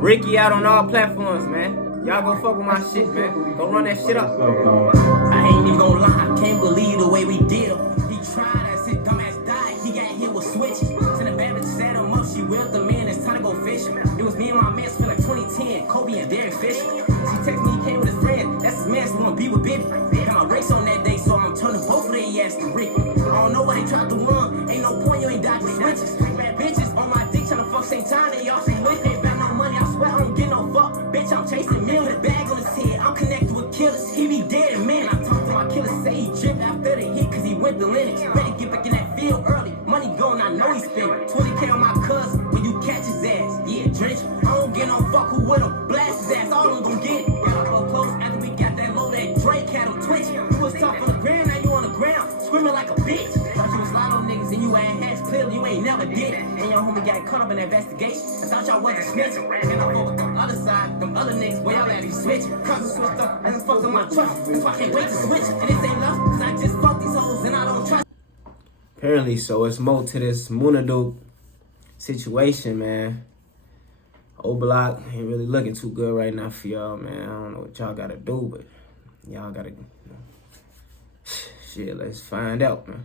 Ricky out on all platforms, man. Y'all go fuck with my shit, man. Go run that shit up. I ain't even gonna lie, I can't believe the way we did him. He tried, as his dumbass died, he got hit with switches. Send a bad bitch, set him up, she willed the man, it's time to go fishing. It was me and my man, feel like 2010, Kobe and Derek Fisher. She texted me, he came with his friend, that's his man, so wanna be with Bibby. Had my race on that day, so I'm turning both of their ass to Ricky. I don't know why they tried to run, ain't no point, you ain't dodging switches. Bad bitches on my dick, tryna fuck same time, they all say, look, they back my money, I swear I don't get no fuck. Bitch, I'm chasing meal with a bag on his head, I'm connected with killers, he be dead in man. I talked to my killer, say he dripped after the hit, cause he went to Linux. Ready to get back in that field early, money gone, I know he spent 20K on my cousin, when you catch his ass, yeah, drench. I don't get no fuck who with him, blast his ass, all of them gon' get it. Got up close after we got that low, that Drake had him twitching. You was tough on the ground, now you on the ground, screaming like a bitch. Thought you was lying on niggas and you had hats, clearly you ain't never did it. And your homie got caught up in the investigation, I thought y'all wasn't snitching. And I'm over the other side, them other niggas, where y'all at be switching. Cause switched up, and it's fucked up my trust, that's why I can't wait to switch. And this ain't love, cause I just fuck these hoes and I don't trust. Apparently, so it's more to this Munna Duke situation, man. O-Block ain't really looking too good right now for y'all, man. I don't know what y'all gotta do, but y'all gotta, shit, let's find out, man.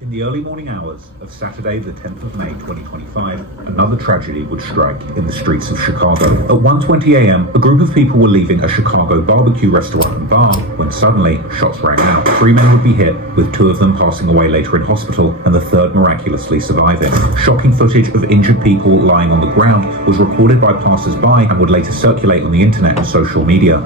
In the early morning hours of Saturday, the 10th of May 2025, another tragedy would strike in the streets of Chicago. At 1:20 a.m., a group of people were leaving a Chicago barbecue restaurant and bar when suddenly shots rang out. 3 men would be hit, with 2 of them passing away later in hospital and the 3rd miraculously surviving. Shocking footage of injured people lying on the ground was recorded by passers-by and would later circulate on the internet and social media.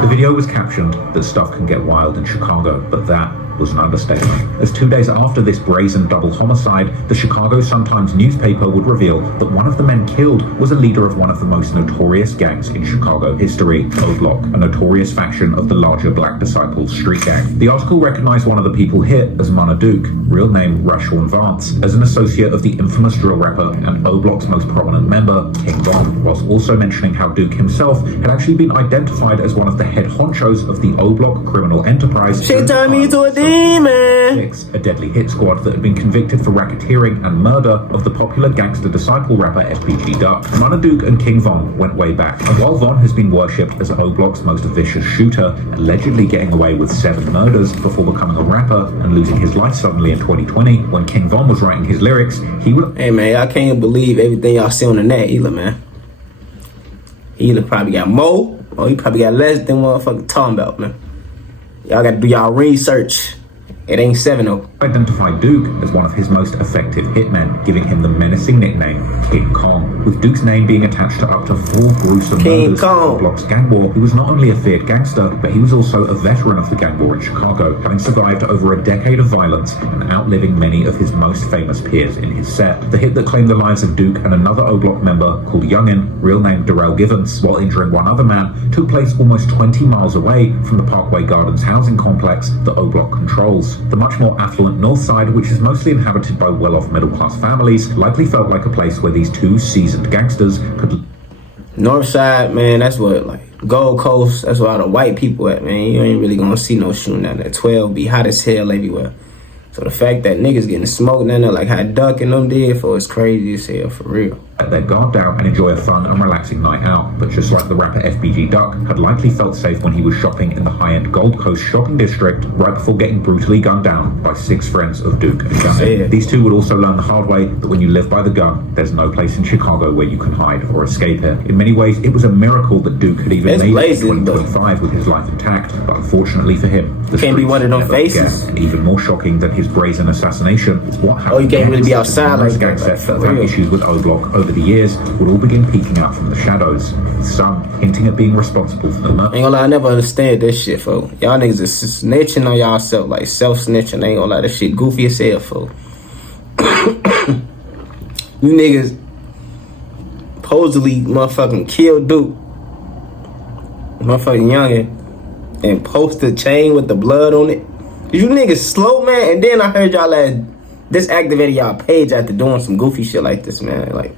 The video was captioned that stuff can get wild in Chicago, but that was an understatement. As 2 days after this brazen double homicide, the Chicago Sun-Times newspaper would reveal that one of the men killed was a leader of one of the most notorious gangs in Chicago history, O-Block, a notorious faction of the larger Black Disciples street gang. The article recognized one of the people hit as Munna Duke, real name Rashawn Vance, as an associate of the infamous drill rapper and O-Block's most prominent member, King Von, whilst also mentioning how Duke himself had actually been identified as one of the head honchos of the O-Block criminal enterprise. Shit turned me into a demon. A deadly hit squad that had been convicted for racketeering and murder of the popular gangster disciple rapper SPG Duck. Munna Duke and King Von went way back, and while Von has been worshipped as O-Block's most vicious shooter, allegedly getting away with 7 murders before becoming a rapper and losing his life suddenly in 2020, when King Von was writing his lyrics, he would... Hey man, I can't believe everything y'all see on the net either, man. He either probably got more, or he probably got less than motherfucking talking about, man. Y'all gotta do y'all research. It ain't 7-0. Identified Duke as one of his most effective hitmen, giving him the menacing nickname King Kong. With Duke's name being attached to up to 4 gruesome murders of Block's gang war, he was not only a feared gangster, but he was also a veteran of the gang war in Chicago, having survived over a decade of violence and outliving many of his most famous peers in his set. The hit that claimed the lives of Duke and another O-Block member called Youngin, real name Darrell Givens, while injuring one other man, took place almost 20 miles away from the Parkway Gardens housing complex that O-Block controls. The much more affluent north side, which is mostly inhabited by well-off middle-class families, likely felt like a place where these 2 seasoned gangsters could... North side, man, that's what, like, Gold Coast, that's where all the white people at, man. You ain't really gonna see no shooting down there. 12 be hot as hell everywhere. So the fact that niggas getting smoked down there like how Duck and them did for is crazy as hell, for real. Let their guard down and enjoy a fun and relaxing night out, but just like the rapper FBG Duck had likely felt safe when he was shopping in the high-end Gold Coast shopping district right before getting brutally gunned down by 6 friends of Duke and Gunn. These 2 would also learn the hard way that when you live by the gun, there's no place in Chicago where you can hide or escape it. In many ways, it was a miracle that Duke had even made it in 2025 with his life intact, but unfortunately for him, the can't be one of them faces. And even more shocking than his brazen assassination is what happened. Oh, you can't really be outside like that. Gangsters that have issues with O-Block over the years would all begin peeking out from the shadows, with some hinting at being responsible for the murder. Ain't gonna lie, I never understand this shit, folks. Y'all niggas is snitching on y'all self, like self-snitching. Ain't gonna lie, this shit goofy as hell, folks. You niggas supposedly motherfucking killed Duke, motherfucking Youngin, and post a chain with the blood on it. You niggas slow, man. And then I heard y'all had disactivated y'all page after doing some goofy shit like this, man. Like,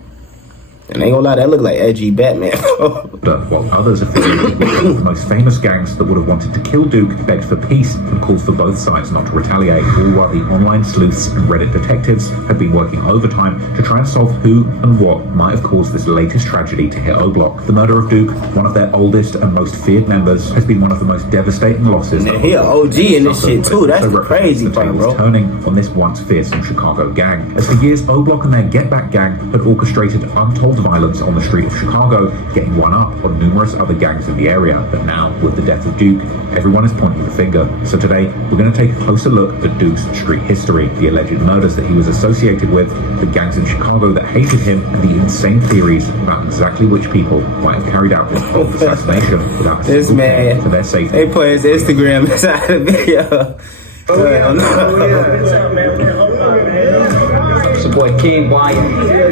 And ain't gonna lie, that look like edgy Batman. While others affiliated with some of the most famous gangs that would have wanted to kill Duke begged for peace and called for both sides not to retaliate, all while the online sleuths and Reddit detectives had been working overtime to try and solve who and what might have caused this latest tragedy to hit O-Block. The murder of Duke, one of their oldest and most feared members, has been one of the most devastating losses. He an OG in this shit too. That's the crazy part, bro. Turning on this once fearsome Chicago gang. As for years, O-Block and their Get Back gang had orchestrated untold violence on the street of Chicago, getting one up on numerous other gangs in the area. But now, with the death of Duke, everyone is pointing the finger. So today, we're going to take a closer look at Duke's street history, the alleged murders that he was associated with, the gangs in Chicago that hated him, and the insane theories about exactly which people might have carried out this bold assassination without this man for their safety. They put his Instagram inside the video. It's your boy King Vine.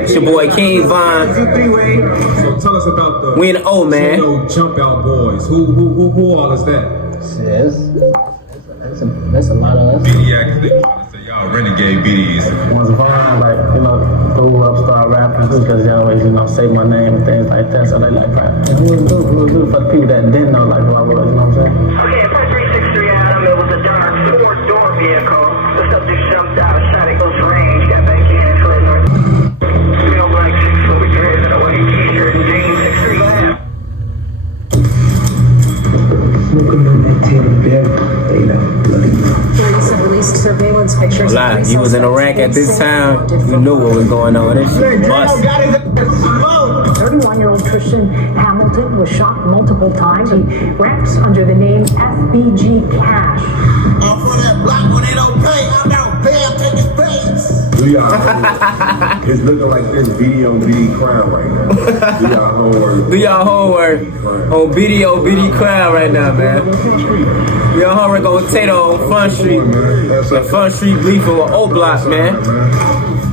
It's your boy King Vine. So tell us about the We in the O, man. Jump Out Boys. Who all is that? That's a lot of us. BDX, they trying to say y'all renegade BDs. Once upon a time, like, you know, threw up star rappers because they always, you know, say my name and things like that. So they like, who do for the people that didn't know, like, who I was, you know what I'm saying? Okay, 4363 Adam, it was a dark four-door vehicle. The subject jumped out, shot at close range, got back in further. Still like 643 in a white t-shirt and jeans, 63 Adam. Smoking on that tail, Police have released surveillance pictures. Lie, you was in Iraq at this time, you knew what was going on. This shit bust. 31-year-old Christian Hamilton was shot multiple times. He raps under the name FBG Cash. I'm for that block when they don't pay. I'm out there taking face. Do y'all it's looking like this video BD crowd right now. Do y'all homework. Do y'all homework on BD crowd right now, man. Do y'all homework on Tato on Front Street. The Front Street beefing with O-Block, man.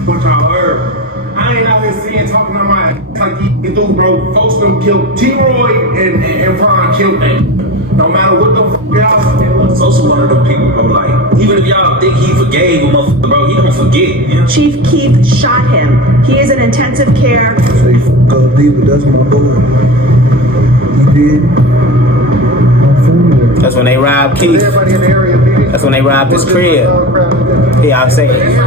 What y'all heard? I ain't out here seeing talking on my like you do, bro. Folks don't kill T-Roy and Vaughn killed them. No matter what the fuck y'all. Sosa one of them people, bro, like, even if y'all don't think he forgave a motherfucker, bro, he don't forget. Chief Keith shot him. He is in intensive care. So you gonna leave it, that's my boy. You did? That's when they robbed Keith. That's when they robbed his crib. Yeah,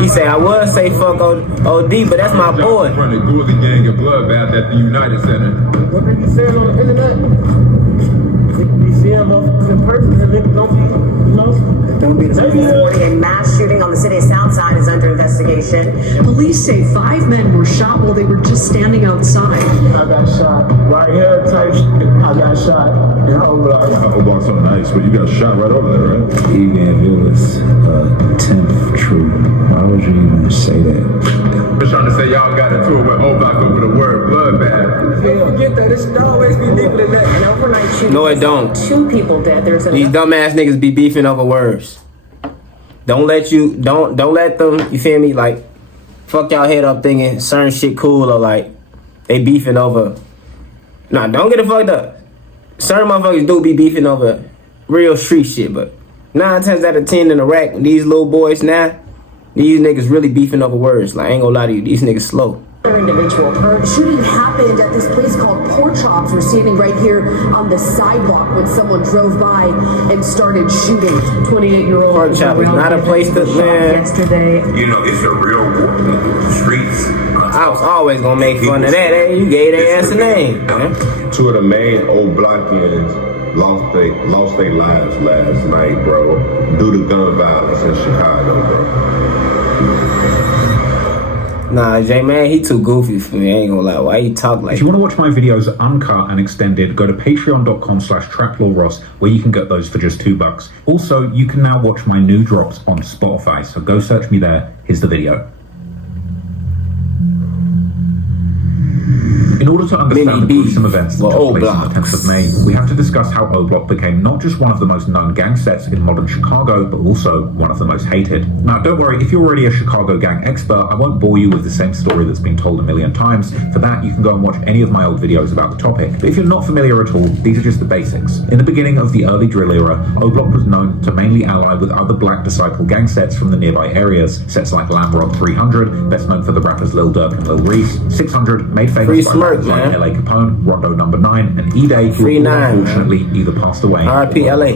he say I would say fuck OD, but that's my boy. From the Gully gang of bloodbath at the United Center. What did he say on the internet? You see him in person and niggas don't be, you know? Don't be A mass shooting on the city's south side is under investigation. Police say 5 men were shot while they were just standing outside. I got shot right here type shit. I got shot in O-Block. I hope walk something nice, but you got shot right over there, right? Even if it was 10th true, why would you even say that? I'm trying to say y'all got into it with O-Block over the word bloodbath. Forget that. It should always be deeper than that. An overnight shooting. No, it don't. 2 people dead. There's These dumbass niggas be beefing over words. Don't let them, you feel me, like, fuck y'all head up thinking certain shit cool or like they beefing over. Nah, don't get it fucked up. Certain motherfuckers do be beefing over real street shit, but 9 times out of 10 in Iraq, these little boys now, these niggas really beefing over words. Like, I ain't gonna lie to you, these niggas slow. Individual. Shooting happened at this place called Pork Chops. We're standing right here on the sidewalk when someone drove by and started shooting. 28-year-old Pork Chop is not a place to man. Yesterday. You know, it's a real war in the streets. I was always gonna make fun of that. Hey, you gave their ass a name, man. 2 of the main O-Blockians lost their lives last night, bro, due to gun violence in Chicago, bro. Nah, J-Man, he too goofy for me. I ain't gonna lie. Why he talk like If you want to watch my videos uncut and extended, go to patreon.com/tracklawross, where you can get those for just $2. Also, you can now watch my new drops on Spotify, so go search me there. Here's the video. In order order to understand the gruesome events that took place on the 10th of May, we have to discuss how O Block became not just one of the most known gang sets in modern Chicago, but also one of the most hated. Now, don't worry, if you're already a Chicago gang expert, I won't bore you with the same story that's been told a million times. For that, you can go and watch any of my old videos about the topic. But if you're not familiar at all, these are just the basics. In the beginning of the early drill era, O Block was known to mainly ally with other black disciple gang sets from the nearby areas. Sets like Lamb 300, best known for the rappers Lil Durk and Lil Reese. 600, made famous by rappers like LA Capone, Rondo No. 9, and E-Day, who unfortunately either passed away R.I.P. LA.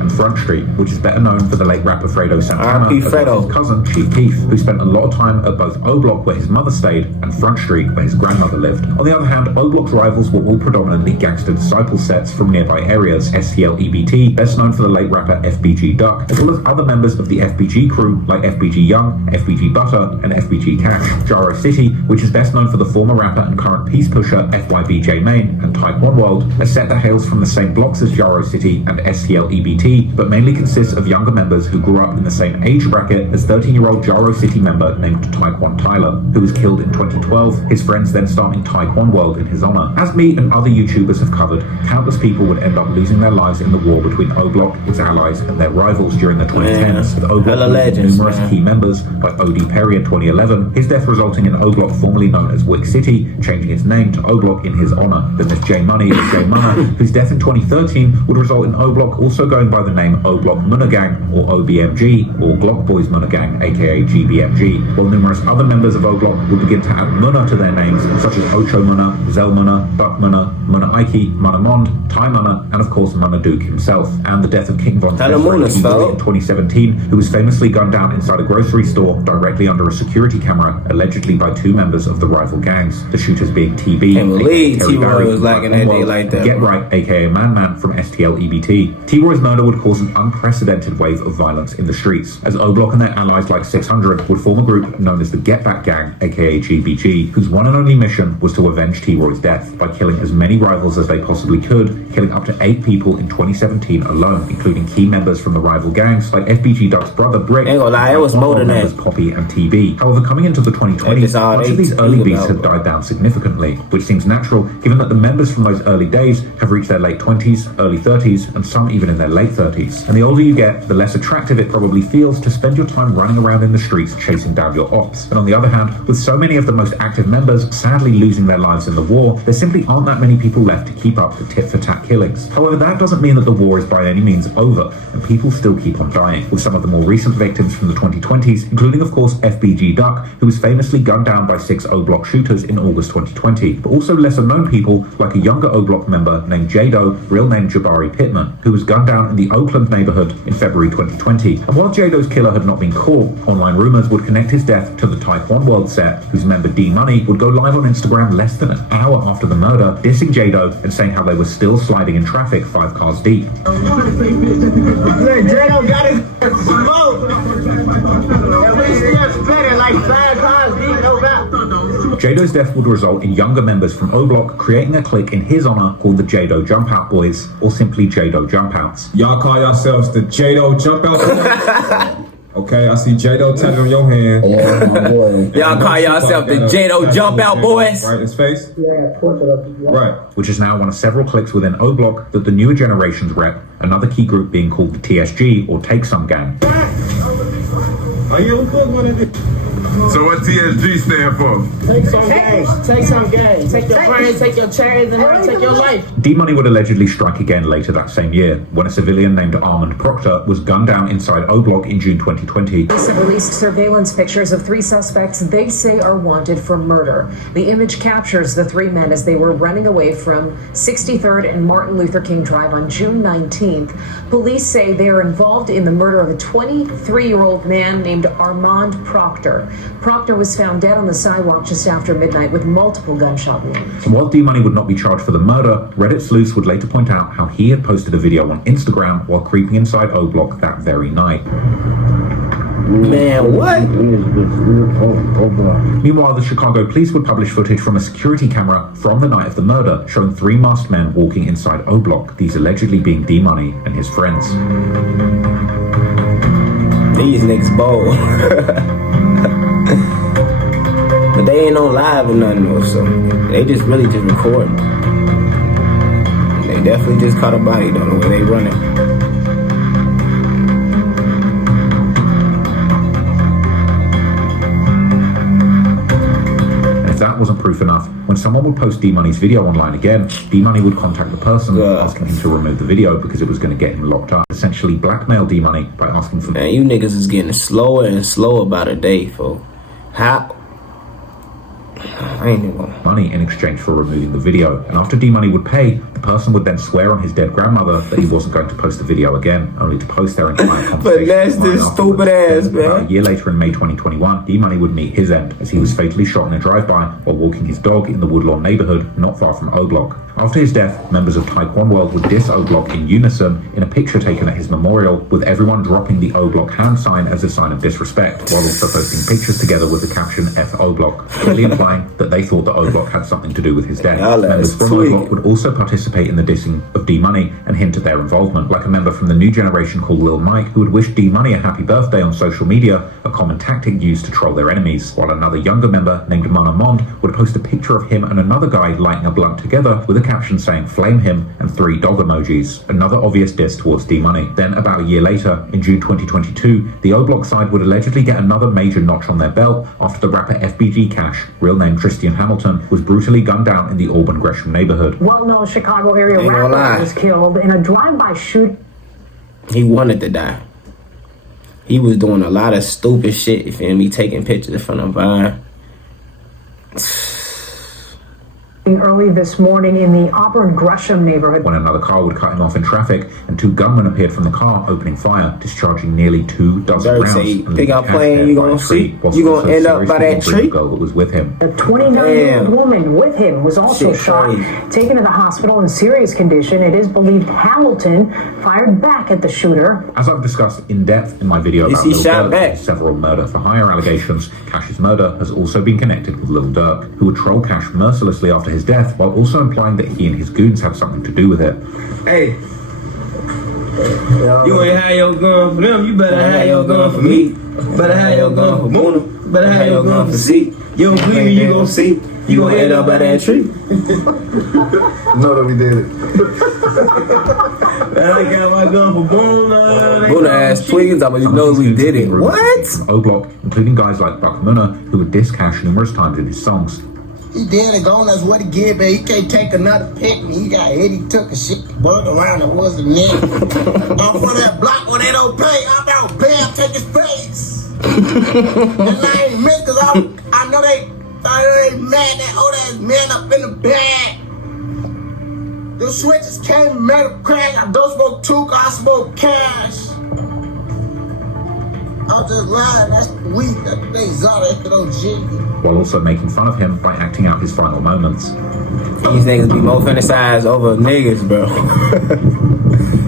And Front Street, which is better known for the late rapper Fredo Santana, R.I.P. as well as his cousin Chief Keef, who spent a lot of time at both O Block, where his mother stayed, and Front Street, where his grandmother lived. On the other hand, O Block's rivals were all predominantly gangster disciple sets from nearby areas. STL EBT, best known for the late rapper FBG Duck, as well as other members of the FBG crew like FBG Young, FBG Butter, and FBG Cash. Jaro City, which is best known for the former rapper and current peace pusher FYBJ Main, and Taekwon World, a set that hails from the same blocks as Jaro City and STL EBT, but mainly consists of younger members who grew up in the same age bracket as 13-year-old Jaro City member named Taekwon Tyler, who was killed in 2012, his friends then starting Taekwon World in his honor. As me and other YouTubers have covered, countless people would end up losing their lives in the war between O Block, its allies, and their rivals during the 2010s, with O Block losing numerous key members like OD Perry in 2011, his death resulting in O Block, formerly known as Wick City, changing its name to O Block in his honor. Then there's J Money and J Munna, whose death in 2013 would result in O Block also going by the name O Block Munna Gang, or OBMG, or Glock Boys Munna Gang, aka GBMG, while numerous other members of O Block would begin to add Munna to their names, such as Ocho Munna, Zell Munna, Buck Munna, Munna Ike, Munna Mond, Ty Munna, and of course Munna Duke himself. And the death of King Von Tesla in 2017, who was famously gunned down inside a grocery store directly under a security camera, allegedly by two members of the rival gangs, the shooters being TB, T-Roy was lacking that day like that. Get Right, aka Man from STL EBT. T-Roy's murder would cause an unprecedented wave of violence in the streets, as O Block and their allies like 600 would form a group known as the Get Back Gang, aka GBG, whose one and only mission was to avenge T-Roy's death by killing as many rivals as they possibly could, killing up to 8 people in 2017 alone, including key members from the rival gangs like FBG Duck's brother Brick, ain't gonna lie, it was more than that. Poppy and TB. However, coming into the 2020s, much of these early beats have died down significantly, which seems natural given that the members from those early days have reached their late 20s, early 30s, and some even in their late 30s. And the older you get, the less attractive it probably feels to spend your time running around in the streets chasing down your ops. And on the other hand, with so many of the most active members sadly losing their lives in the war, there simply aren't that many people left to keep up the tit-for-tat killings. However, that doesn't mean that the war is by any means over, and people still keep on dying, with some of the more recent victims from the 2020s, including of course FBG Duck, who was famously gunned down by 6 O Block shooters in August 2020, but also lesser known people like a younger O Block member named Jado, real name Jabari Pittman, who was gunned down in the Oakland neighborhood in February 2020. And while Jado's killer had not been caught, online rumors would connect his death to the Taekwon World set, whose member D Money would go live on Instagram less than an hour after the murder, dissing Jado and saying how they were still sliding in traffic 5 cars deep. Jado got his smoke, and we still spinning like 5 cars deep, no doubt. Jado's death would result in younger members from O Block creating a clique in his honor called the Jado Jump Out Boys, or simply Jado Jump Outs. Y'all call yourselves the Jado Jump Out? Okay, I see Jado tapping on your hand. Y'all call yourself the Jado Jump Out Boys? Right in his face? Right. Which is now one of several cliques within O Block that the newer generations rep, another key group being called the TSG, or Take Some Gang. So what TSG stand for? Take some gang. Take some gang. Take your friends, take your charities, and take your life. D-Money would allegedly strike again later that same year, when a civilian named Armand Proctor was gunned down inside O Block in June 2020. Police have released surveillance pictures of 3 suspects they say are wanted for murder. The image captures the 3 men as they were running away from 63rd and Martin Luther King Drive on June 19th. Police say they are involved in the murder of a 23-year-old man named Armand Proctor. Proctor was found dead on the sidewalk just after midnight with multiple gunshot wounds. And while D-Money would not be charged for the murder, Reddit sleuths would later point out how he had posted a video on Instagram while creeping inside O Block that very night. Man, what? Meanwhile, the Chicago police would publish footage from a security camera from the night of the murder, showing 3 masked men walking inside O Block, these allegedly being D-Money and his friends. These niggas bold. But they they ain't on live or nothing though, so they just really just recording. They definitely just caught a body though, the way they running. That wasn't proof enough. When someone would post D-Money's video online again, D-Money would contact the person asking him to remove the video because it was going to get him locked up. Essentially blackmail D-Money by asking for... Man, you niggas is getting slower and slower by the day, folks. How? I ain't even gonna... money in exchange for removing the video. And after D-Money would pay, the person would then swear on his dead grandmother that he wasn't going to post the video again, only to post their entire conversation. But that's this stupid ass, man. About a year later in May 2021, D-Money would meet his end as he was fatally shot in a drive-by while walking his dog in the Woodlawn neighborhood not far from O-Block. After his death, members of Taekwon World would diss O-Block in unison in a picture taken at his memorial, with everyone dropping the O-Block hand sign as a sign of disrespect, while also posting pictures together with the caption F O-Block, clearly implying that they thought that O-Block had something to do with his death. Members from O-Block would also participate in the dissing of D-Money and hint at their involvement, like a member from the new generation called Lil Mike, who would wish D-Money a happy birthday on social media, a common tactic used to troll their enemies, while another younger member named Munna would post a picture of him and another guy lighting a blunt together with a caption saying flame him and 3 dog emojis, another obvious diss towards D-Money. Then about a year later, in June 2022, the O-Block side would allegedly get another major notch on their belt after the rapper FBG Cash, real name Tristan Hamilton, was brutally gunned down in the Auburn Gresham neighborhood. Well-known Chicago area rapper was killed in a drive-by shooting. He wanted to die. He was doing a lot of stupid shit, you feel me, taking pictures from the vine. Early this morning in the Auburn Gresham neighborhood, when another car would cut him off in traffic and 2 gunmen appeared from the car opening fire, discharging nearly 2 dozen rounds. Say, pick up playing, you gonna see, you gonna end up by that tree. Girl that was with him. A 29-year-old woman with him was also shot, taken to the hospital in serious condition. It is believed Hamilton fired back at the shooter. As I've discussed in depth in my video about Lil Durk, several murder for hire allegations, Cash's murder has also been connected with Lil Durk, who would troll Cash mercilessly after his death, while also implying that he and his goons had something to do with it. Hey, you ain't have your gun for them, you better have your gun for me. Better have your gun for Munna. Better have your gun for C. You don't believe me, you gon' see. You gon' end up by that tree. No, that we did it. I got my gun for Munna. Munna ass tweakers, you know we did it. What? O-Block, including guys like Buck Munna, who would diss Cash numerous times in his songs. He dead and gone, that's what he get, man. He can't take another pick, and he got hit, he took a shit, burned around and was the neck. Off of that block when they don't pay, I'm out, bam, take his face. And I ain't missed, cause I know they mad, that old ass man up in the bag. The switches came and made him crack. I don't smoke Tuka, I smoke Cash. I'm just lying, that's weak, that they saw that shit on Jiggy. While also making fun of him by acting out his final moments. These niggas be more fantasized over niggas, bro.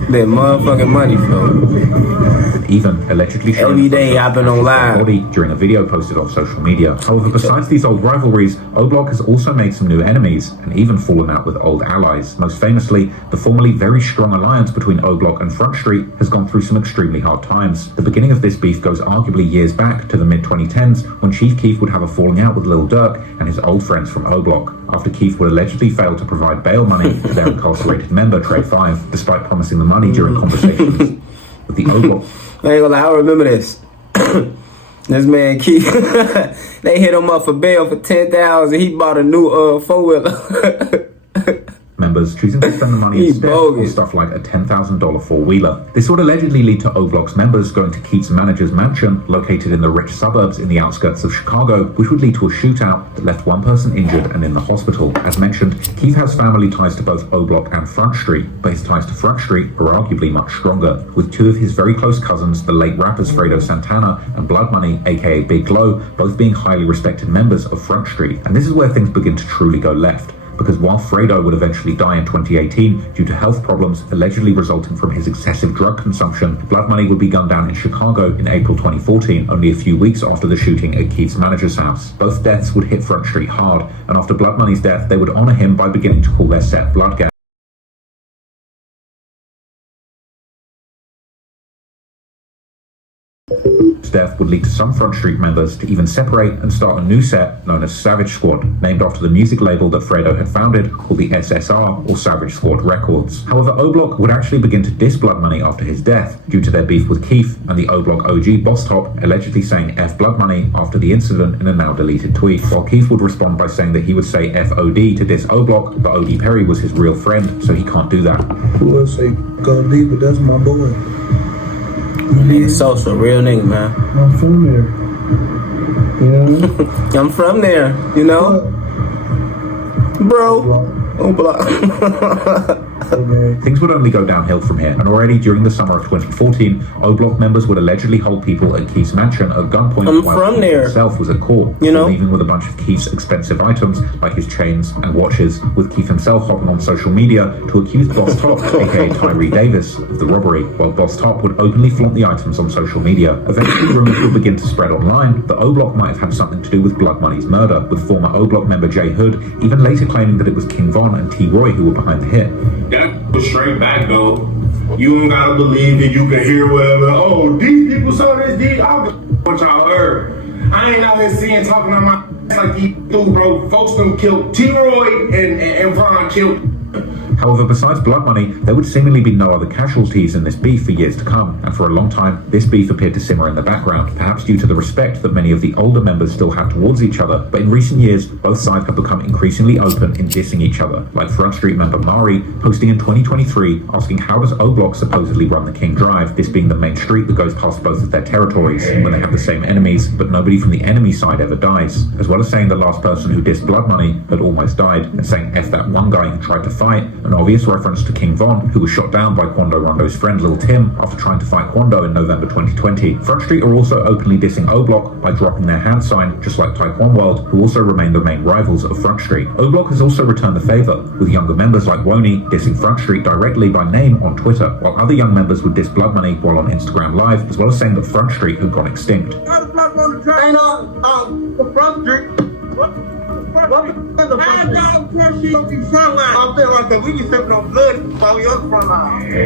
That motherfucking money, bro. Even allegedly showing every day I've been on live body during a video posted on social media. However, besides these old rivalries, O-Block has also made some new enemies and even fallen out with old allies. Most famously, the formerly very strong alliance between O-Block and Front Street has gone through some extremely hard times. The beginning of this beef goes arguably years back to the mid-2010s when Chief Keef would have a falling out with Lil Durk and his old friends from O-Block, after Keef would allegedly fail to provide bail money to their incarcerated member, Trey 5, despite promising the money during conversations with the O-Block. I ain't gonna lie, I remember this. This man Keith, they hit him up for bail for $10,000. He bought a new 4-wheeler. Members choosing to spend the money instead on stuff like a $10,000 4-wheeler. This would allegedly lead to O-Block's members going to Keith's manager's mansion, located in the rich suburbs in the outskirts of Chicago, which would lead to a shootout that left 1 person injured and in the hospital. As mentioned, Keith has family ties to both O-Block and Front Street, but his ties to Front Street are arguably much stronger, with 2 of his very close cousins, the late rappers Fredo Santana and Blood Money, aka Big Glow, both being highly respected members of Front Street. And this is where things begin to truly go left, because while Fredo would eventually die in 2018 due to health problems allegedly resulting from his excessive drug consumption, Blood Money would be gunned down in Chicago in April 2014, only a few weeks after the shooting at Keith's manager's house. Both deaths would hit Front Street hard, and after Blood Money's death, they would honor him by beginning to call their set Blood Gang. death would lead to some Front Street members to even separate and start a new set known as Savage Squad, named after the music label that Fredo had founded called the SSR, or Savage Squad Records. However, O-Block would actually begin to diss Blood Money after his death due to their beef with Keith and the O-Block OG Boss Top allegedly saying F Blood Money after the incident in a now deleted tweet, while Keith would respond by saying that he would say FOD to diss O-Block, but OD Perry was his real friend, so he can't do that. Who else say go deep, but that's my boy. Nigga Sosa, real nigga, man. I'm from there. Yeah. I'm from there, you know? Bro. O-Block. Things would only go downhill from here, and already during the summer of 2014, O-Block members would allegedly hold people at Keith's mansion at gunpoint while Keith himself was at court, leaving with a bunch of Keith's expensive items like his chains and watches, with Keith himself hopping on social media to accuse Boss Top, aka Tyree Davis, of the robbery, while Boss Top would openly flaunt the items on social media. Eventually, rumors would begin to spread online that O-Block might have had something to do with Blood Money's murder, with former O-Block member Jay Hood even later claiming that it was King Von and T-Roy who were behind the hit. That was straight back though. You don't gotta believe it, you can hear whatever. Oh, these people saw this, I don't give a what y'all heard. I ain't out here seeing talking on my like he do, bro. Folks done killed T-Roy and Von killed. However, besides Blood Money, there would seemingly be no other casualties in this beef for years to come, and for a long time, this beef appeared to simmer in the background, perhaps due to the respect that many of the older members still have towards each other, but in recent years, both sides have become increasingly open in dissing each other, like Front Street member Mari posting in 2023 asking how does O-Block supposedly run the King Drive, this being the main street that goes past both of their territories, when they have the same enemies, but nobody from the enemy side ever dies, as well as saying the last person who dissed Blood Money had almost died, and saying F that one guy who tried to fight, an obvious reference to King Von, who was shot down by Quando Rondo's friend Lil Tim after trying to fight Quando in November 2020. Front Street are also openly dissing O-Block by dropping their hand sign, just like Taekwon World, who also remain the main rivals of Front Street. O-Block has also returned the favour, with younger members like Woney dissing Front Street directly by name on Twitter, while other young members would diss Blood Money while on Instagram Live, as well as saying that Front Street had gone extinct.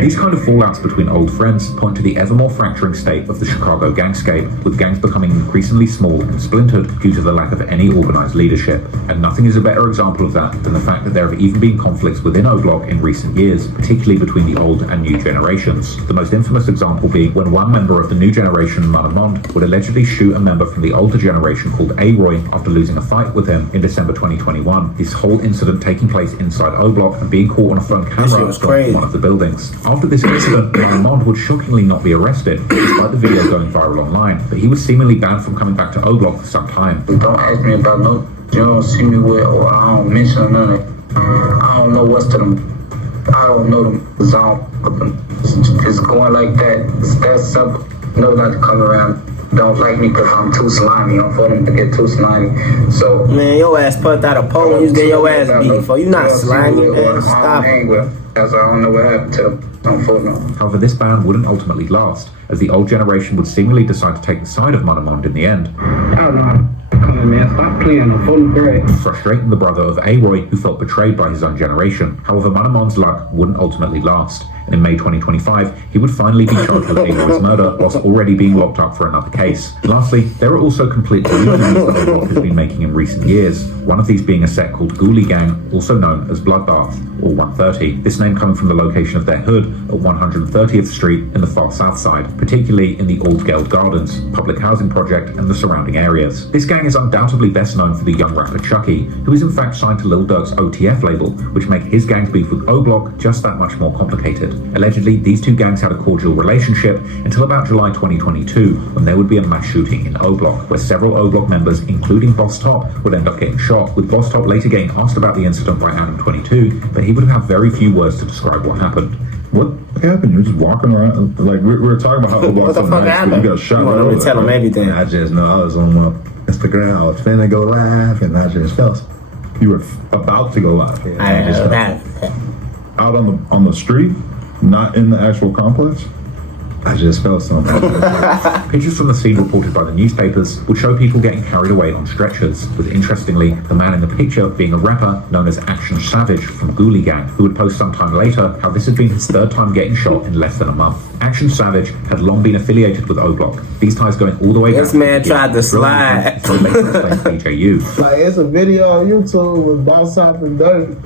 These kind of fallouts between old friends point to the ever more fracturing state of the Chicago gangscape, with gangs becoming increasingly small and splintered due to the lack of any organized leadership. And nothing is a better example of that than the fact that there have even been conflicts within O-Block in recent years, particularly between the old and new generations. The most infamous example being when one member of the new generation, Munna would allegedly shoot a member from the older generation called A-Roy after losing a fight with him in December 2021. This whole incident taking place inside O-Block and being caught on a phone camera from one of the buildings. After this incident, Munna would shockingly not be arrested, despite the video going viral online, but he was seemingly banned from coming back to O-Block for some time. Don't ask me about no, you don't see me with, or I don't mention none of it. I don't know what's to them. I don't know them, because I don't, it's going like that. It's that simple. Nobody to come around. Don't like me because I'm too slimy. I'm for them to get too slimy. So man, your ass put out a pole and you get your ass beat for you not slimy, man. Stop it. Because I don't know what happened to them. However, this ban wouldn't ultimately last, as the old generation would seemingly decide to take the side of Munna in the end. Come on, man, stop playing the phone great. Frustrating the brother of A-Roy, who felt betrayed by his own generation. However, Munna's luck wouldn't ultimately last, and in May 2025, he would finally be charged with A-Roy's murder, whilst already being locked up for another case. Lastly, there are also completely new enemies that O-Block has been making in recent years, one of these being a set called Ghoulie Gang, also known as Bloodbath, or 130, this name coming from the location of their hood at 130th Street in the far south side, particularly in the Old Geld Gardens, public housing project and the surrounding areas. This gang is undoubtedly best known for the young rapper Chucky, who is in fact signed to Lil Durk's OTF label, which make his gang's beef with O-Block just that much more complicated. Allegedly, these two gangs had a cordial relationship until about July 2022, when there would be a mass shooting in O-Block, where several O-Block members, including Boss Top, would end up getting shot, with Boss Top later getting asked about the incident by Adam22, but he would have very few words to describe what happened. What happened? You're just walking around, like we were talking about how to walk on nights, but you got shot. Let me tell him everything. I just know I was on my Instagram, I was finna go live, and I just felt you were about to go live. Yeah, out on the street, not in the actual complex. I just felt something. Pictures from the scene reported by the newspapers would show people getting carried away on stretchers, with interestingly, the man in the picture being a rapper known as Action Savage from Ghoulie Gang, who would post sometime later how this had been his third time getting shot in less than a month. Action Savage had long been affiliated with O Block, these ties going all the way back. This man tried to slide. DJU. Like, it's a video on YouTube with Boss Top and Dirt.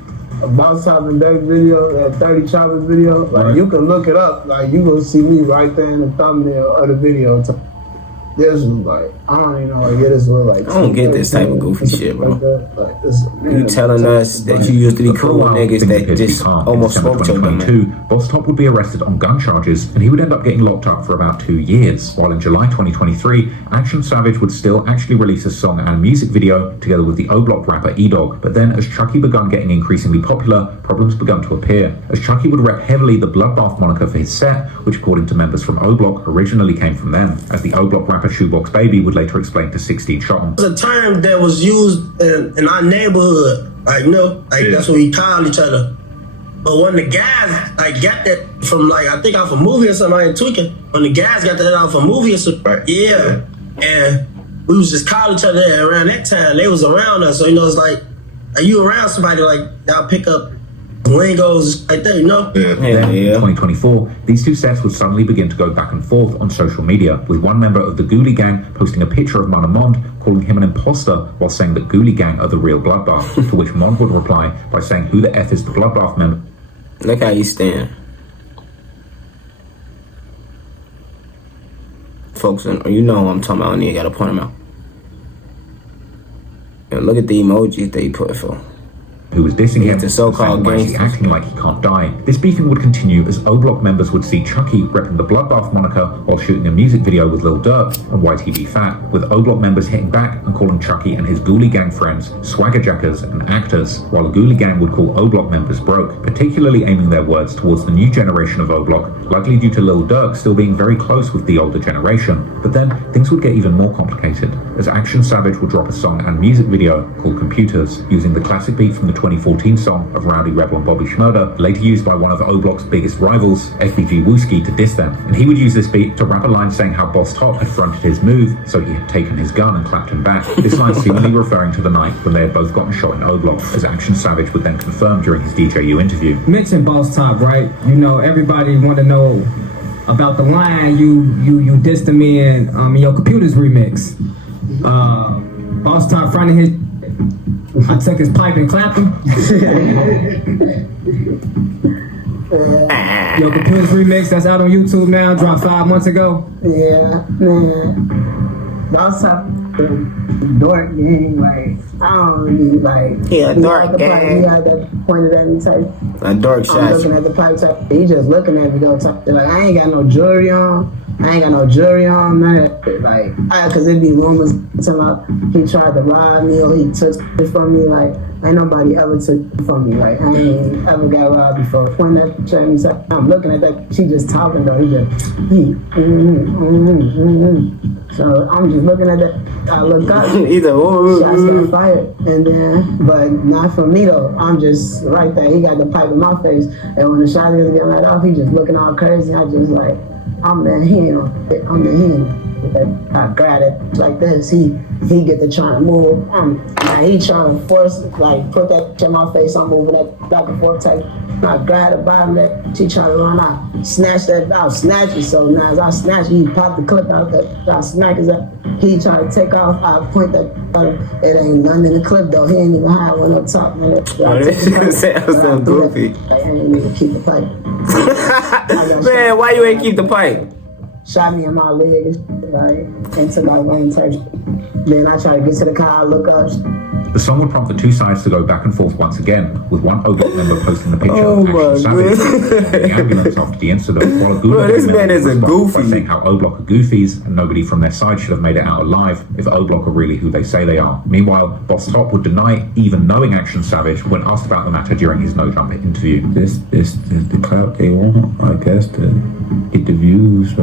A Boss Top and Dirt video, that 30 Choppers video. Like, you can look it up. Like, you gonna see me right there in the thumbnail of the video. This was like, I don't even know, like, this was like... I don't get this type of goofy shit, bro. You telling us that you used to be cool with niggas that just almost smoked your man. Boss Top would be arrested on gun charges, and he would end up getting locked up for about 2 years, while in July 2023, Action Savage would still actually release a song and a music video together with the O Block rapper E-Dog. But then, as Chucky began getting increasingly popular, problems began to appear, as Chucky would rep heavily the Bloodbath moniker for his set, which according to members from O Block originally came from them, as the O Block rapper Shoebox Baby would later explain to 16 Shot. It was a term that was used in our neighborhood, like, you know, like that's what we call each other. But when the guys like got that from, like, I think off a movie or something, I ain't tweaking. When the guys got that off a movie or something, yeah, and we was just calling each other around that time. They was around us, so you know, it's like, are you around somebody, like, y'all pick up lingos like that, you know? Then in 2024, these two sets would suddenly begin to go back and forth on social media, with one member of the Ghoulie Gang posting a picture of Munna calling him an imposter while saying that Ghoulie Gang are the real Bloodbath, to which Mond would reply by saying who the F is the Bloodbath member. Look how you stand. Folks, you know I'm talking about, and you gotta point them out. And look at the emojis they put for. Who was dissing him, the so-called gangsters, acting like he can't die. This beefing would continue as O Block members would see Chucky repping the Bloodbath moniker while shooting a music video with Lil Durk on YTV Fat, with O Block members hitting back and calling Chucky and his Ghoulie Gang friends swaggerjackers and actors, while the Ghoulie Gang would call O Block members broke, particularly aiming their words towards the new generation of O Block, likely due to Lil Durk still being very close with the older generation. But then things would get even more complicated, as Action Savage would drop a song and music video called Computers, using the classic beat from the 2014 song of Rowdy Rebel and Bobby Shmurda, later used by one of O Block's biggest rivals, FBG Wooski, to diss them. And he would use this beat to rap a line saying how Boss Top had fronted his move, so he had taken his gun and clapped him back. This line seemingly referring to the night when they had both gotten shot in O Block, as Action Savage would then confirm during his DJU interview. Mention Boss Top, right? You know, everybody want to know about the line you dissed him in your Computers remix. Boss Top fronted his... I took his pipe and clapped him. Yo, Computers remix, that's out on YouTube now, dropped 5 months ago. Yeah, man. Boss Top, dork gang, like, I don't really, like... Yeah, dork gang. He had that pointed at me type. A dork shot. I'm looking at the pipe type. He just looking at me though, type. Like, I ain't got no jewelry on. None of that. Like, cause it be rumors about he tried to rob me or he took it from me. Like, ain't nobody ever took it from me. Like, I ain't ever got robbed before. When that picture at me, so I'm looking at that, she just talking though. So I'm just looking at that. I look up. Shots got fired, and then, but not for me though. I'm just right there. He got the pipe in my face, and when the shots get let off, he just looking all crazy. I just like. I'm the hand. I grab it like this. He get to trying to move. He trying to force, like, put that in my face. I'm moving that back and forth type. I grab the bottom that she trying to run out. Snatch that out. Snatch it. So now as I snatch it, he pop the clip out that. I smack his up. He trying to take off. I point that. It ain't nothing in the clip though. He ain't even have one up top. Man. That sounds so goofy. I ain't even keep the pipe. Man, why you ain't keep the pipe? Shot me in my leg, right, into my wing touch. Then I try to get to the car, I look up. The song would prompt the two sides to go back and forth once again, with one O Block member posting the picture of Action Savage in the ambulance after the incident, while a Ghoulie this man is a goofy. By saying how O Block are goofies and nobody from their side should have made it out alive if O Block are really who they say they are. Meanwhile, Boss Top would deny even knowing Action Savage when asked about the matter during his No Jumper interview. This the clout they want, I guess, to get the views.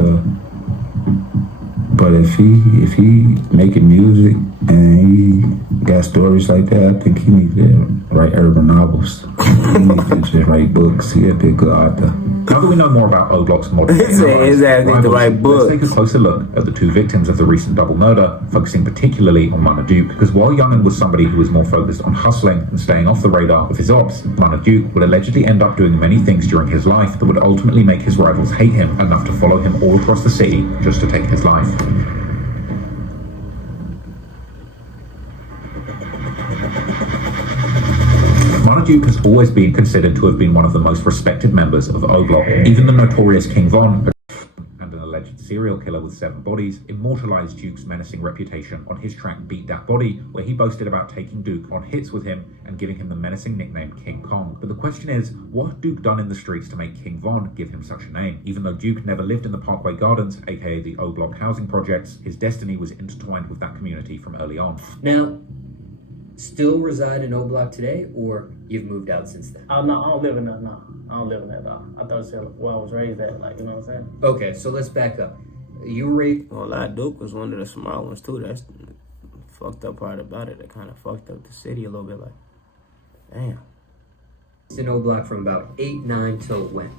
But if he making music And he got stories like that. I think he needs to write urban novels. He needs to just write books. He'd be a good author. Now that we know more about O Block's modern His ass need to write books. Let's take a closer look at the two victims of the recent double murder, focusing particularly on Munna Duke, because while Youngin was somebody who was more focused on hustling and staying off the radar of his ops, Munna Duke would allegedly end up doing many things during his life that would ultimately make his rivals hate him enough to follow him all across the city just to take his life. Munna Duke has always been considered to have been one of the most respected members of O Block. Even the notorious King Von, and an alleged serial killer with 7 bodies, immortalized Duke's menacing reputation on his track Beat That Body, where he boasted about taking Duke on hits with him and giving him the menacing nickname King Kong. But the question is, what had Duke done in the streets to make King Von give him such a name? Even though Duke never lived in the Parkway Gardens, aka the O Block housing projects, his destiny was intertwined with that community from early on. Now, still reside in O Block today, or you've moved out since then? No, I don't live in that. No, I don't live in that. I thought it said where I was raised at. Like, you know what I'm saying? Okay, so let's back up. You were raised. Well, a lot. Duke was one of the small ones too. That's the fucked up part about it. That kind of fucked up the city a little bit. Like, damn. It's in O Block from about 8, 9 till when?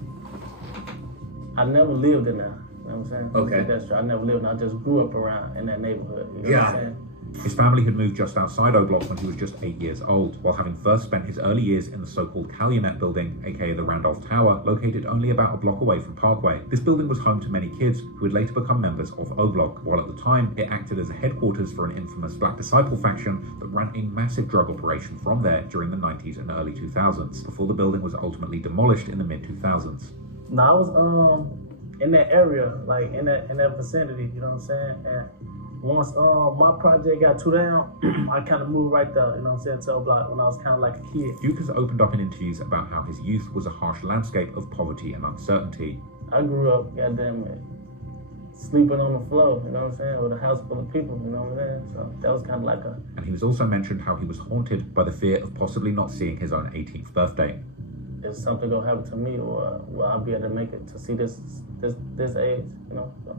I never lived in there. You know what I'm saying? Okay. That's true. I never lived in there. I just grew up around in that neighborhood. You know what I'm saying? His family had moved just outside O Block when he was just 8 years old, while having first spent his early years in the so-called Calumet building, aka the Randolph Tower, located only about a block away from Parkway. This building was home to many kids who would later become members of O Block, while at the time it acted as a headquarters for an infamous Black Disciple faction that ran a massive drug operation from there during the 90s and early 2000s, before the building was ultimately demolished in the mid-2000s. Now, I was in that area, like in that vicinity, you know what I'm saying? And once my project got too down, I kind of moved right there, you know what I'm saying, to O Block when I was kind of like a kid. Duke has opened up in interviews about how his youth was a harsh landscape of poverty and uncertainty. I grew up, goddamn it, sleeping on the floor, you know what I'm saying, with a house full of people, you know what I'm saying? So that was kind of like a... And he was also mentioned how he was haunted by the fear of possibly not seeing his own 18th birthday. Is something gonna happen to me, or will I be able to make it to see this age, you know? So.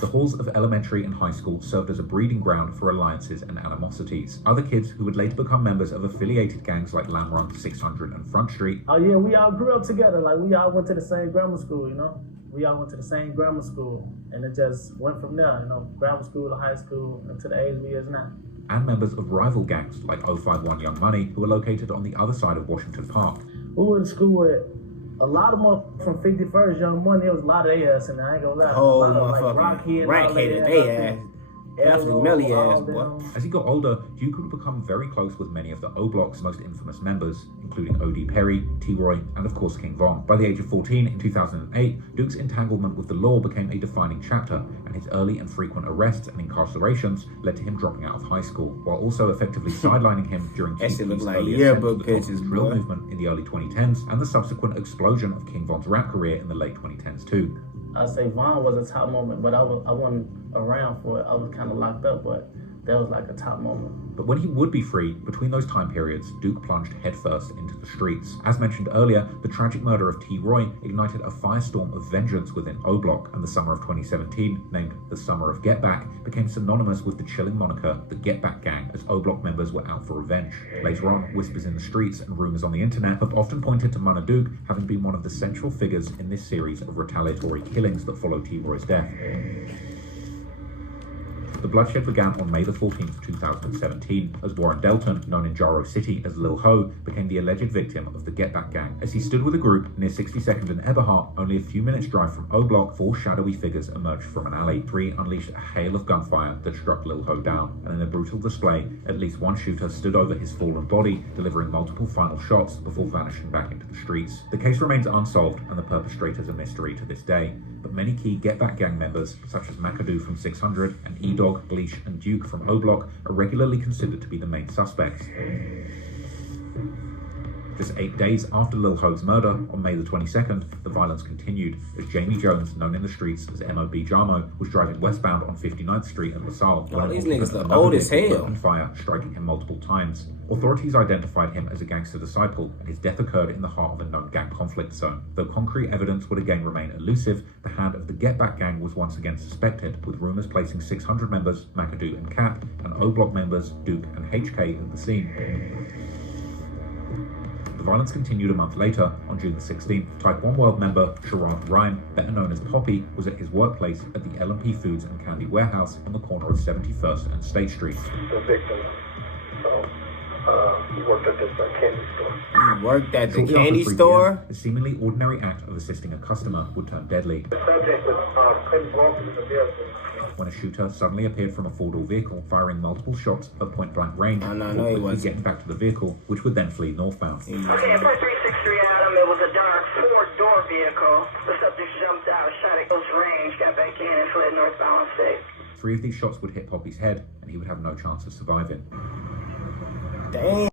The halls of elementary and high school served as a breeding ground for alliances and animosities. Other kids who would later become members of affiliated gangs like Lamb Run, 600 and Front Street. Oh yeah, we all grew up together. Like, we all went to the same grammar school, you know? We all went to the same grammar school, and it just went from there, you know? Grammar school to high school, and to the age we is now. And members of rival gangs like 051 Young Money, who were located on the other side of Washington Park. We went to school with a lot of them from 51st Young Money. There was a lot of their ass, and I ain't gonna lie. Oh, a lot of, motherfucking Rackheaded they ass. Definitely Melly ass, boy. As he got older, Duke would become very close with many of the O Block's most infamous members, including O.D. Perry, T-Roy, and of course King Von. By the age of 14 in 2008, Duke's entanglement with the law became a defining chapter, and his early and frequent arrests and incarcerations led to him dropping out of high school, while also effectively sidelining him during TP's yearbook pictures, drill movement in the early 2010s, and the subsequent explosion of King Von's rap career in the late 2010s too. I'd say Von was a top moment, but I wasn't around for it. I was kind of locked up, but that was like a top moment. But when he would be free, between those time periods, Duke plunged headfirst into the streets. As mentioned earlier, the tragic murder of T-Roy ignited a firestorm of vengeance within O Block, and the summer of 2017, named the Summer of Get Back, became synonymous with the chilling moniker, the Get Back Gang, as O Block members were out for revenge. Later on, whispers in the streets and rumors on the internet have often pointed to Munna Duke having been one of the central figures in this series of retaliatory killings that followed T-Roy's death. The bloodshed began on May the 14th, 2017, as Warren Delton, known in Jaro City as Lil Ho, became the alleged victim of the Get Back Gang. As he stood with a group near 62nd and Eberhart, only a few minutes' drive from O Block, 4 shadowy figures emerged from an alley. 3 unleashed a hail of gunfire that struck Lil Ho down, and in a brutal display, at least one shooter stood over his fallen body, delivering multiple final shots before vanishing back into the streets. The case remains unsolved, and the perpetrators a mystery to this day, but many key Get Back Gang members, such as McAdoo from 600 and E-Dog, Bleach, and Duke from O Block, are regularly considered to be the main suspects. Just 8 days after Lil Hope's murder, on May the 22nd, the violence continued as Jamie Jones, known in the streets as MOB Jamo, was driving westbound on 59th Street in LaSalle. Oh, these niggas look old as hell. Opened fire, striking him multiple times. Authorities identified him as a gangster disciple, and his death occurred in the heart of a known gang conflict zone. Though concrete evidence would again remain elusive, the hand of the Get Back gang was once again suspected, with rumors placing 600 members, McAdoo and Cap, and O-Block members, Duke and HK, at the scene. The violence continued a month later. On June the 16th, Type 1 World member Sharon Ryan, better known as Poppy, was at his workplace at the L&P Foods and Candy Warehouse on the corner of 71st and State Street. The victim, he worked at this candy store. He worked at the Shortly candy after 3 store? p.m., the seemingly ordinary act of assisting a customer would turn deadly. The subject was Clinton walking in the vehicle. When a shooter suddenly appeared from a four-door vehicle, firing multiple shots at point-blank range, no, he wasn't. getting back to the vehicle, which would then flee northbound. Okay, at 363 Adam, it was a dark four-door vehicle. The subject jumped out, shot at close range, got back in, and fled northbound on 6. 3 of these shots would hit Poppy's head, and he would have no chance of surviving. Damn.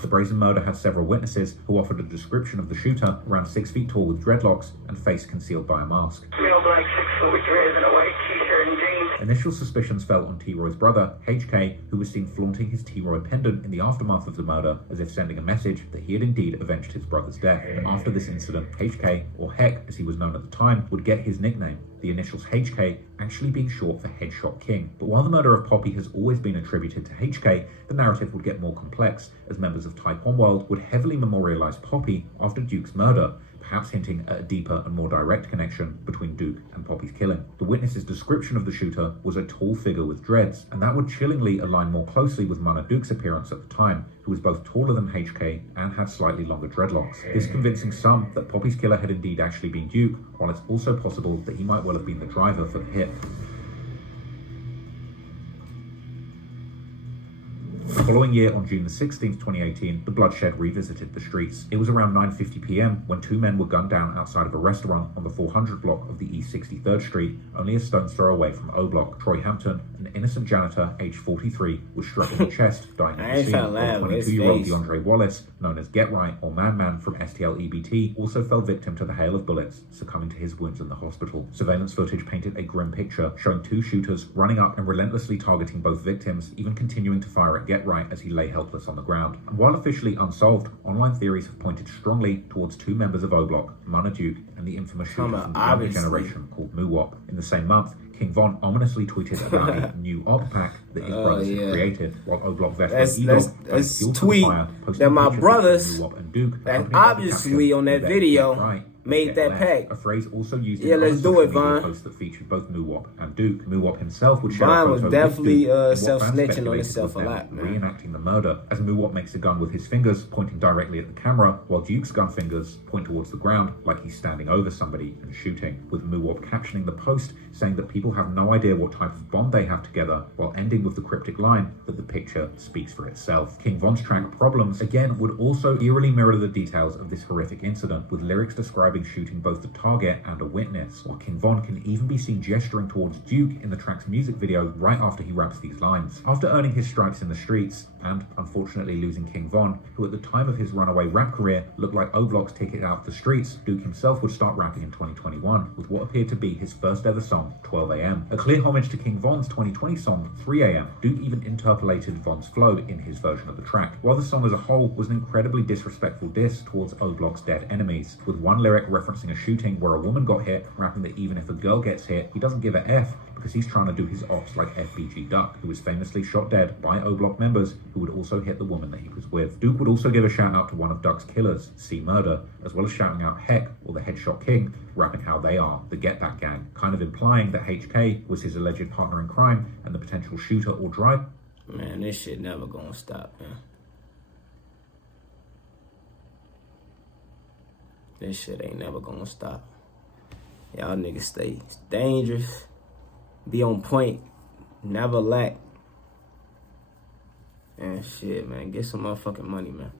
The brazen murder had several witnesses who offered a description of the shooter, around 6 feet tall with dreadlocks and face concealed by a mask. Male black 6 foot with dreads and a white t-shirt and jeans. Initial suspicions fell on T-Roy's brother, HK, who was seen flaunting his T-Roy pendant in the aftermath of the murder, as if sending a message that he had indeed avenged his brother's death. And after this incident, HK, or Heck as he was known at the time, would get his nickname, the initials HK actually being short for Headshot King. But while the murder of Poppy has always been attributed to HK, the narrative would get more complex, as members of Type 1 World would heavily memorialize Poppy after Duke's murder, perhaps hinting at a deeper and more direct connection between Duke and Poppy's killing. The witness's description of the shooter was a tall figure with dreads, and that would chillingly align more closely with Munna Duke's appearance at the time, who was both taller than HK and had slightly longer dreadlocks. This convincing some that Poppy's killer had indeed actually been Duke, while it's also possible that he might well have been the driver for the hit. The following year, on June the 16th, 2018, the bloodshed revisited the streets. It was around 9:50 p.m. when 2 men were gunned down outside of a restaurant on the 400 block of the East 63rd Street, only a stone's throw away from O Block. Troy Hampton, an innocent janitor, aged 43, was struck in the chest, dying on the scene. 22-year-old DeAndre Wallace, known as Get Right or Man Man from STL EBT, also fell victim to the hail of bullets, succumbing to his wounds in the hospital. Surveillance footage painted a grim picture, showing 2 shooters running up and relentlessly targeting both victims, even continuing to fire at Get Right as he lay helpless on the ground. And while officially unsolved, online theories have pointed strongly towards 2 members of O Block, Munna Duke and the infamous shooter from the younger generation called Muwop. In the same month, King Von ominously tweeted about a new op pack that his brothers had created, while O Block veteran Let's tweet that my brothers, that obviously on that video, made that pack. A phrase also used in let's do it, Von. Posts that featured both Muwop and Duke. Muwop himself would share Von a was photo definitely with Duke, self-snitching on himself a lot, man. Reenacting the murder, as Muwop makes a gun with his fingers pointing directly at the camera, while Duke's gun fingers point towards the ground like he's standing over somebody and shooting, with Muwop captioning the post saying that people have no idea what type of bond they have together, while ending with the cryptic line that the picture speaks for itself. King Von's track Problems again would also eerily mirror the details of this horrific incident, with lyrics describing shooting both the target and a witness, while King Von can even be seen gesturing towards Duke in the track's music video right after he raps these lines. After earning his stripes in the streets, and unfortunately losing King Von, who at the time of his runaway rap career looked like O Block's ticket out of the streets, Duke himself would start rapping in 2021, with what appeared to be his first ever song, 12 AM. A clear homage to King Von's 2020 song, 3 AM, Duke even interpolated Von's flow in his version of the track. While the song as a whole was an incredibly disrespectful diss towards O Block's dead enemies, with one lyric referencing a shooting where a woman got hit, rapping that even if a girl gets hit, he doesn't give a F because he's trying to do his ops like FBG Duck, who was famously shot dead by O Block members who would also hit the woman that he was with. Duke would also give a shout out to one of Duck's killers, C Murder, as well as shouting out Heck, or the Headshot King, rapping how they are, the Get Back gang, kind of implying that HK was his alleged partner in crime and the potential shooter or driver. Man, this shit never gonna stop, man. This shit ain't never gonna stop. Y'all niggas stay dangerous, be on point, never lack. And shit, man, get some motherfucking money, man.